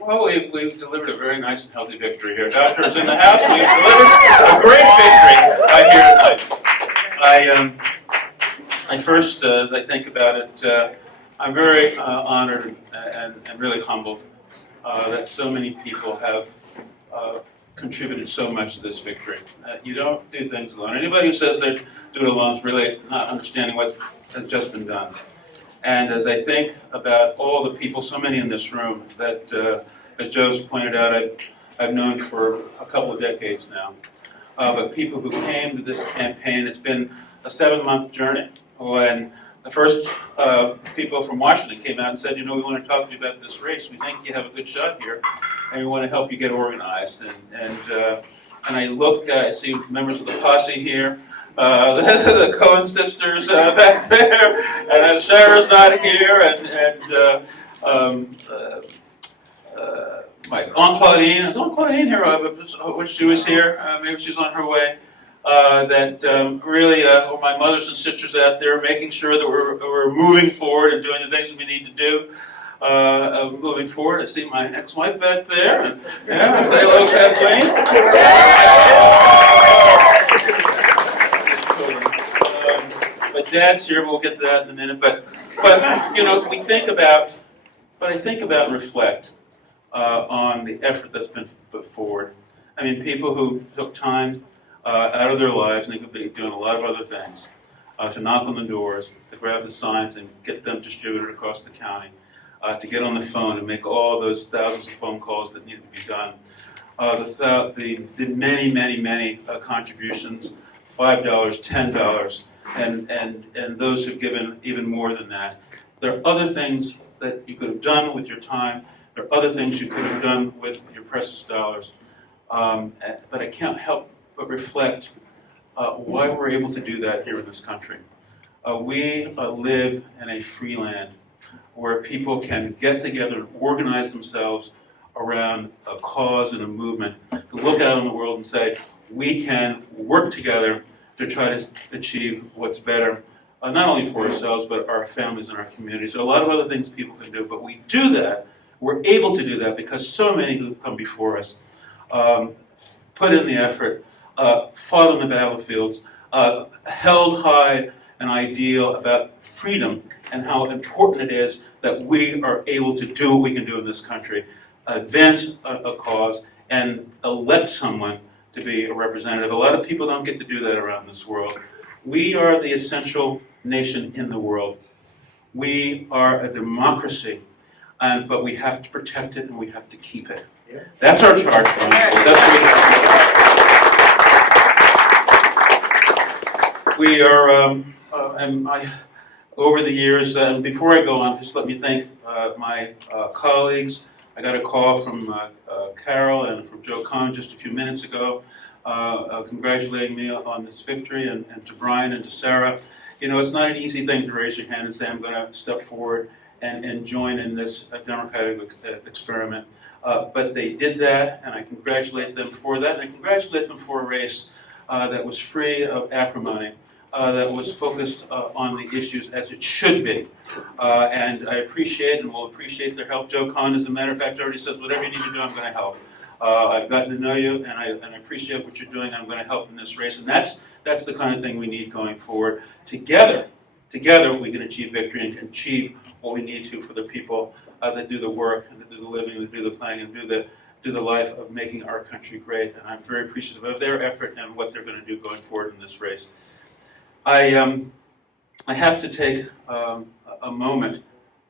Well, we've delivered a very nice and healthy victory here. Doctors in the house, we've delivered a great victory here tonight. I first, as I think about it, I'm very honored and really humbled that so many people have contributed so much to this victory. You don't do things alone. Anybody who says they do it alone is really not understanding what has just been done. And as I think about all the people, so many in this room, that, as Joe's pointed out, I've known for a couple of decades now, but people who came to this campaign, it's been a 7-month journey. When the first people from Washington came out and said, we want to talk to you about this race. We think you have a good shot here, and we want to help you get organized. And I look, I see members of the posse here. The Cohen sisters back there, and Sarah's not here, and my Aunt Claudine. Is Aunt Claudine here? I wish she was here. Maybe she's on her way. Really, my mothers and sisters out there making sure that we're moving forward and doing the things that we need to do. Moving forward, I see my ex-wife back there. And, say hello, Kathleen. But Dad's here. We'll get to that in a minute. But we think about, I think about and reflect on the effort that's been put forward. I mean, people who took time out of their lives, and they could be doing a lot of other things, to knock on the doors, to grab the signs and get them distributed across the county, to get on the phone and make all those thousands of phone calls that need to be done. The many contributions, $5, $10, and those who've given even more than that. There are other things that you could have done with your time. There are other things you could have done with your precious dollars. But I can't help but reflect why we're able to do that here in this country. We live in a free land where people can get together and organize themselves around a cause and a movement, to look out in the world and say, we can work together to try to achieve what's better, not only for ourselves, but our families and our communities. So a lot of other things people can do, but we do that, we're able to do that because so many who've come before us put in the effort, fought on the battlefields, held high an ideal about freedom and how important it is that we are able to do what we can do in this country, advance a cause, and elect someone to be a representative. A lot of people don't get to do that around this world. We are the essential nation in the world. We are a democracy, but we have to protect it and we have to keep it. Yeah. That's our charge. We are, over the years, and before I go on, just let me thank my colleagues. I got a call from Carol and from Joe Cohen just a few minutes ago, congratulating me on this victory, and to Brian and to Sarah. It's not an easy thing to raise your hand and say, I'm going to step forward and join in this democratic experiment. But they did that, and I congratulate them for that, and I congratulate them for a race that was free of acrimony, that was focused on the issues as it should be. And I appreciate and will appreciate their help. Joe Cohen, as a matter of fact, already said, whatever you need to do, I'm going to help. I've gotten to know you, and I appreciate what you're doing. I'm going to help in this race. And that's the kind of thing we need going forward. Together we can achieve victory and can achieve what we need to for the people that do the work, and that do the living, that do the planning, and do the life of making our country great. And I'm very appreciative of their effort and what they're going to do going forward in this race. I have to take a moment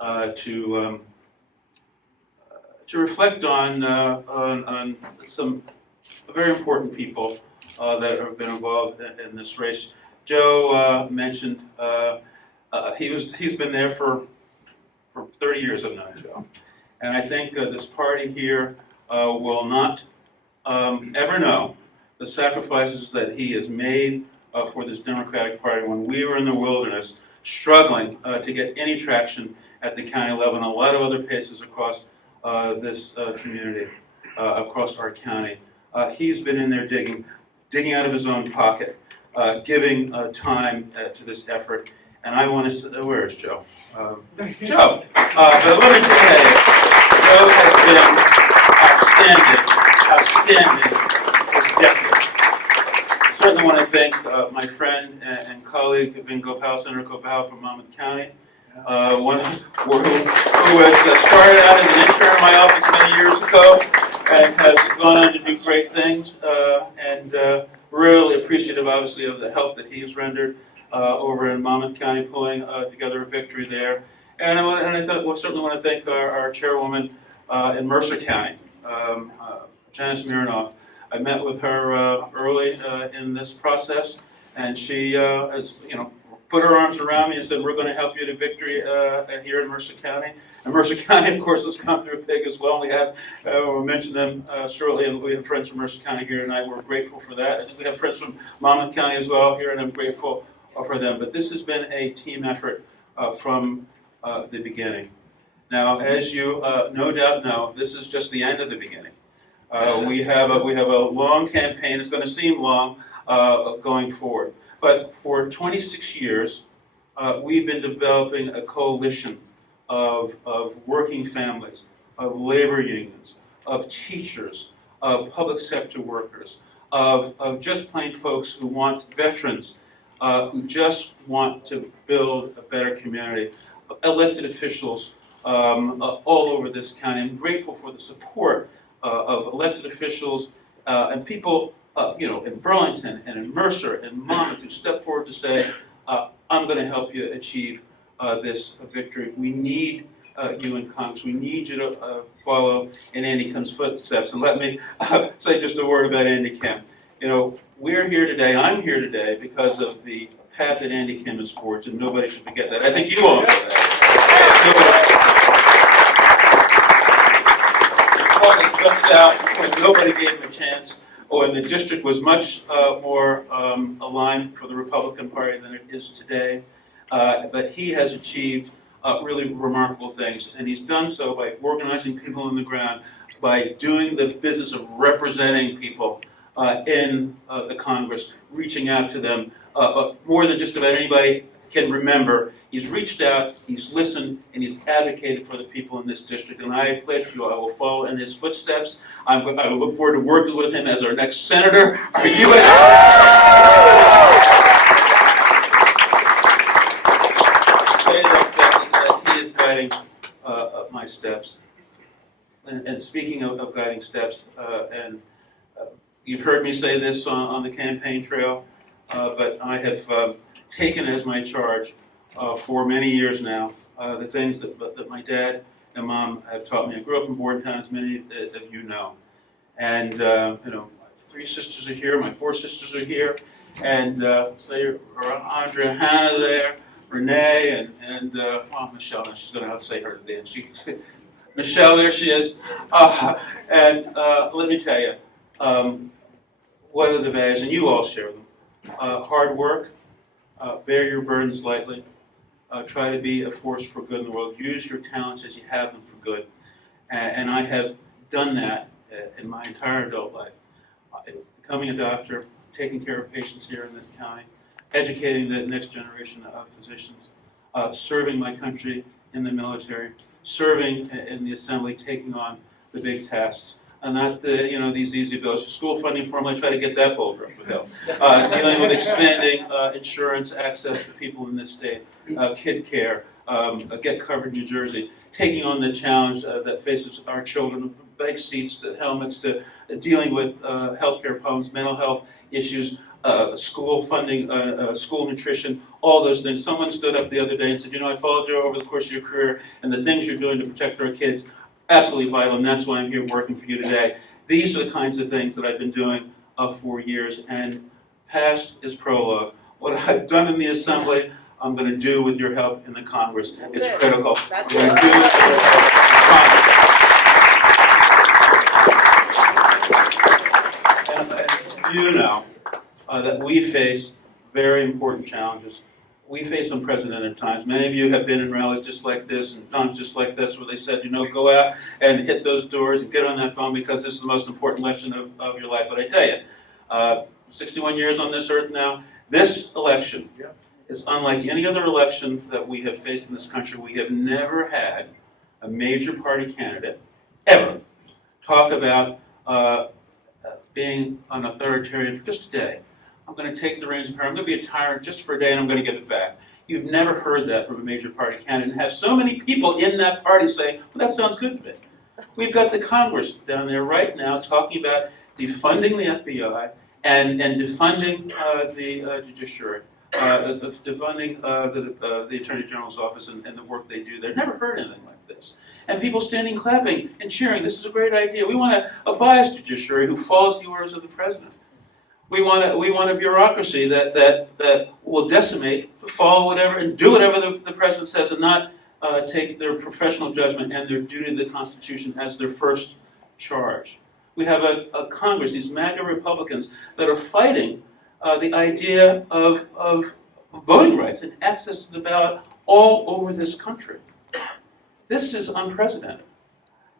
to reflect on some very important people that have been involved in this race. Joe mentioned he's been there for 30 years. I've known Joe, and I think this party here will not ever know the sacrifices that he has made for this Democratic Party when we were in the wilderness, struggling to get any traction at the county level, and a lot of other places across this community, across our county. He's been in there digging out of his own pocket, giving time to this effort, And I want to, where is Joe? Joe. But let me tell you, Joe has been outstanding for decades. Certainly want to thank my friend and colleague, Vin Gopal, Senator Gopal from Monmouth County, who was started out as an intern in my office many years ago and has gone on to do great things, and really appreciative, obviously, of the help that he has rendered over in Monmouth County, pulling together a victory there. And I certainly want to thank our chairwoman in Mercer County, Janice Mironoff. I met with her early in this process, and she has, put her arms around me and said, "We're going to help you to victory here in Mercer County." And Mercer County, of course, has gone through a pig as well. We have, we'll mention them shortly, and we have friends from Mercer County here tonight. We're grateful for that. I think we have friends from Monmouth County as well here, and I'm grateful for them. But this has been a team effort from the beginning. Now, as you no doubt know, this is just the end of the beginning. We have a long campaign. It's going to seem long going forward. But for 26 years, we've been developing a coalition of working families, of labor unions, of teachers, of public sector workers, of just plain folks who want veterans, who just want to build a better community, elected officials all over this county. I'm grateful for the support of elected officials and people in Burlington and in Mercer and Monmouth who step forward to say, I'm going to help you achieve this victory. We need you in Congress. We need you to follow in Andy Kim's footsteps. And let me say just a word about Andy Kim. We're here today, I'm here today because of the path that Andy Kim has forged, and nobody should forget that. I think you all know that. Out when nobody gave him a chance, and the district was much more aligned for the Republican Party than it is today. But he has achieved really remarkable things, and he's done so by organizing people on the ground, by doing the business of representing people in the Congress, reaching out to them more than just about anybody can remember. He's reached out, he's listened, and he's advocated for the people in this district. And I pledge you I will follow in his footsteps. I look forward to working with him as our next senator. Are you say that he is guiding my steps. And speaking of guiding steps, you've heard me say this on the campaign trail, but I have taken as my charge for many years now the things that my dad and mom have taught me. I grew up in Bordentown, as many of you know. And, my 3 sisters are here, my 4 sisters are here, and so you're Andrea, Hannah there, Renee, and Michelle. Now she's going to have to say her to dance. Michelle, there she is. And let me tell you, what are the values, and you all share them. Hard work, bear your burdens lightly, try to be a force for good in the world, use your talents as you have them for good. And I have done that in my entire adult life. Becoming a doctor, taking care of patients here in this county, educating the next generation of physicians, serving my country in the military, serving in the assembly, taking on the big tasks. And not these easy bills. School funding formula, try to get that boulder up the hill. Dealing with expanding insurance access to people in this state, kid care, get covered New Jersey, taking on the challenge that faces our children, bike seats to helmets to dealing with healthcare problems, mental health issues, school funding, school nutrition, all those things. Someone stood up the other day and said, I followed you over the course of your career, and the things you're doing to protect our kids, absolutely vital, and that's why I'm here working for you today. These are the kinds of things that I've been doing for years, and past is prologue. What I've done in the Assembly, I'm going to do with your help in the Congress. It's critical. I'm going to do it with your help in the Congress. And you know that we face very important challenges. We face unprecedented times. Many of you have been in rallies just like this and times just like this where they said, go out and hit those doors and get on that phone because this is the most important election of your life. But I tell you, 61 years on this earth now, this election It's unlike any other election that we have faced in this country. We have never had a major party candidate, ever, talk about being an authoritarian for just a day. I'm going to take the reins of power. I'm going to be a tyrant just for a day, and I'm going to give it back. You've never heard that from a major party candidate, and have so many people in that party say, well, that sounds good to me. We've got the Congress down there right now talking about defunding the FBI and defunding the judiciary, defunding the Attorney General's office and the work they do there. Never heard anything like this. And people standing clapping and cheering, this is a great idea. We want a biased judiciary who follows the orders of the president. We want a bureaucracy that will decimate, follow whatever, and do whatever the president says, and not take their professional judgment and their duty to the Constitution as their first charge. We have a Congress, these MAGA Republicans, that are fighting the idea of voting rights and access to the ballot all over this country. This is unprecedented.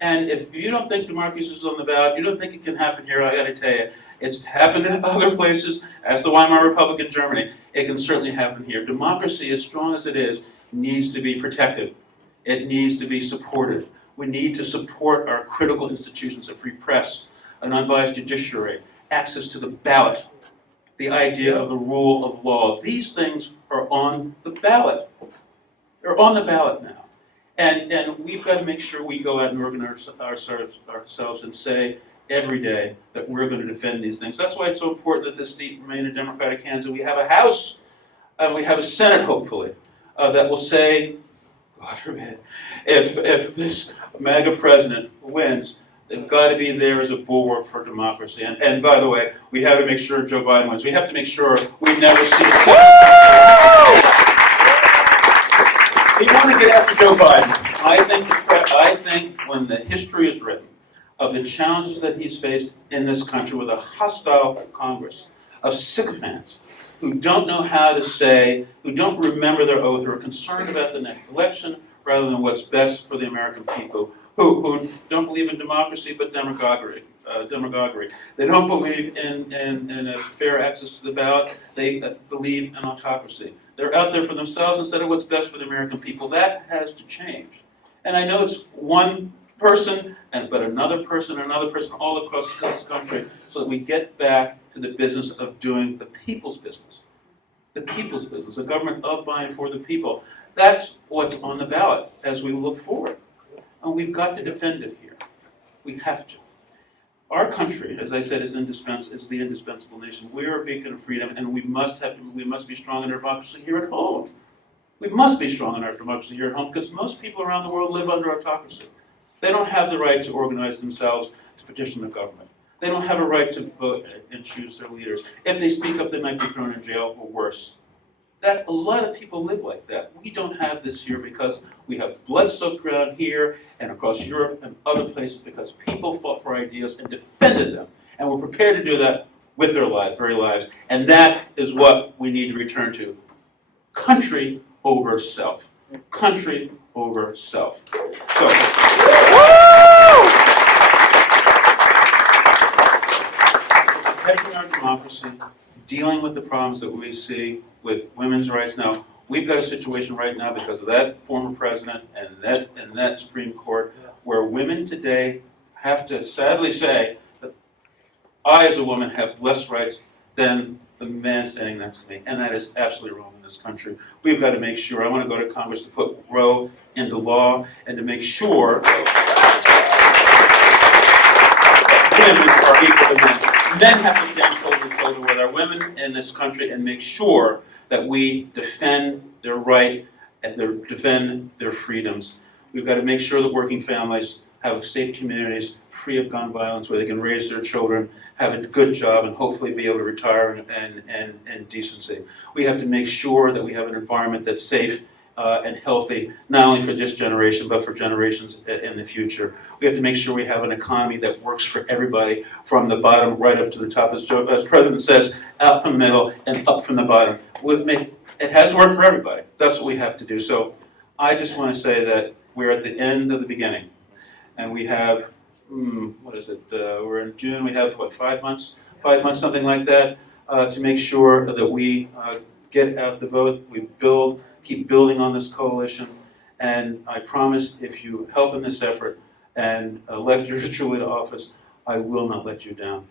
And if you don't think democracy is on the ballot, you don't think it can happen here, I gotta tell you, it's happened in other places, as the Weimar Republic in Germany. It can certainly happen here. Democracy, as strong as it is, needs to be protected. It needs to be supported. We need to support our critical institutions, a free press, an unbiased judiciary, access to the ballot, the idea of the rule of law. These things are on the ballot. They're on the ballot now. And we've got to make sure we go out and organize ourselves and say every day that we're going to defend these things. That's why it's so important that this state remain a democratic hands, and we have a House and we have a Senate, hopefully, that will say, God forbid, if this MAGA president wins, they've got to be there as a bulwark for democracy. And by the way, we have to make sure Joe Biden wins. We have to make sure we never see it. We want to get after Joe Biden. I think when the history is written of the challenges that he's faced in this country with a hostile Congress, of sycophants who don't know how to say, who don't remember their oath, who are concerned about the next election rather than what's best for the American people, who don't believe in democracy but demagoguery. They don't believe in a fair access to the ballot. They believe in autocracy. They're out there for themselves instead of what's best for the American people. That has to change. And I know it's one person, but another person, all across this country, so that we get back to the business of doing the people's business. The people's business, a government of, by, and for the people. That's what's on the ballot as we look forward. And we've got to defend it here. We have to. Our country, as I said, is the indispensable nation. We are a beacon of freedom, and we must be strong in our democracy here at home. We must be strong in our democracy here at home, because most people around the world live under autocracy. They don't have the right to organize themselves to petition the government. They don't have a right to vote and choose their leaders. If they speak up, they might be thrown in jail or worse. A lot of people live like that. We don't have this here because we have blood-soaked ground here and across Europe and other places because people fought for ideas and defended them. And were prepared to do that with their very lives. And that is what we need to return to. Country over self. Country over self. So, protecting our democracy, dealing with the problems that we see with women's rights. Now, we've got a situation right now because of that former president and that Supreme Court where women today have to sadly say that I, as a woman, have less rights than the man standing next to me. And that is absolutely wrong in this country. We've got to make sure, I want to go to Congress to put Roe into law and to make sure women are equal to men. Men have to stand shoulder to shoulder with our women in this country and make sure that we defend their right and defend their freedoms. We've got to make sure that working families have safe communities free of gun violence where they can raise their children, have a good job, and hopefully be able to retire in decency. We have to make sure that we have an environment that's safe and healthy, not only for this generation, but for generations in the future. We have to make sure we have an economy that works for everybody, from the bottom right up to the top, as President says, out from the middle and up from the bottom. It has to work for everybody. That's what we have to do. So I just want to say that we're at the end of the beginning. And we have, we're in June, we have, 5 months? 5 months, something like that, to make sure that we get out the vote. We keep building on this coalition. And I promise, if you help in this effort and elect Julie to office, I will not let you down.